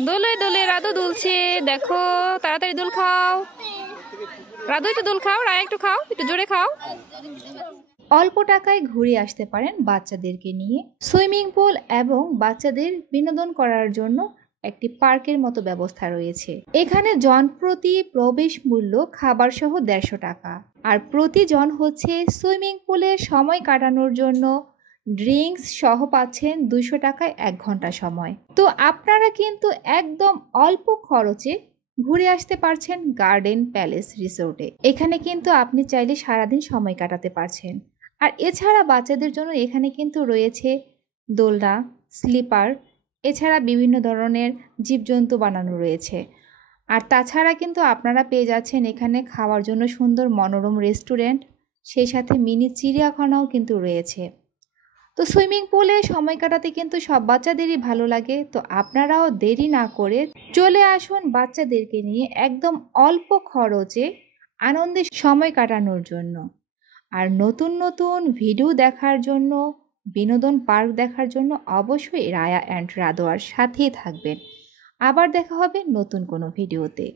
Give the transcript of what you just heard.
দোলে দোলে রাধু দুলছে, দেখো তাড়াতাড়ি দুল খাও। রাধু একটু দুল খাও, রায় একটু খাও, একটু জোরে খাও। অল্প টাকায় ঘুরে আসতে পারেন বাচ্চাদেরকে নিয়ে। সুইমিং পুল এবং বাচ্চাদের বিনোদন করার জন্য একটি পার্কের মতো ব্যবস্থা রয়েছে। এখানে জনপ্রতি প্রবেশ মূল্য খাবার সহ 150 টাকা, আর প্রতিজন হচ্ছে সুইমিং পুলে সময় কাটানোর জন্য ড্রিঙ্কস সহ পাচ্ছেন 200 টাকায় 1 ঘন্টা সময়। তো আপনারা কিন্তু একদম অল্প খরচে ঘুরে আসতে পারছেন গার্ডেন প্যালেস রিসোর্টে। এখানে কিন্তু আপনি চাইলে সারাদিন সময় কাটাতে পারছেন। আর এছাড়া বাচ্চাদের জন্য এখানে কিন্তু রয়েছে দোলনা, স্লিপার, এছাড়া বিভিন্ন ধরনের জীবজন্তু বানানো রয়েছে। আর তাছাড়া কিন্তু আপনারা পেয়ে যাচ্ছেন এখানে খাওয়ার জন্য সুন্দর মনোরম রেস্টুরেন্ট, সেই সাথে মিনি চিড়িয়াখানাও কিন্তু রয়েছে। তো সুইমিং পুলে সময় কাটাতে কিন্তু সব বাচ্চাদেরই ভালো লাগে। তো আপনারাও দেরি না করে চলে আসুন বাচ্চাদেরকে নিয়ে একদম অল্প খরচে আনন্দে সময় কাটানোর জন্য। আর নতুন নতুন ভিডিও দেখার জন্য, বিনোদন পার্ক দেখার জন্য অবশ্যই রায়া অ্যান্ড রাদোয়ার সাথেই থাকবেন। আবার দেখা হবে নতুন কোনো ভিডিওতে।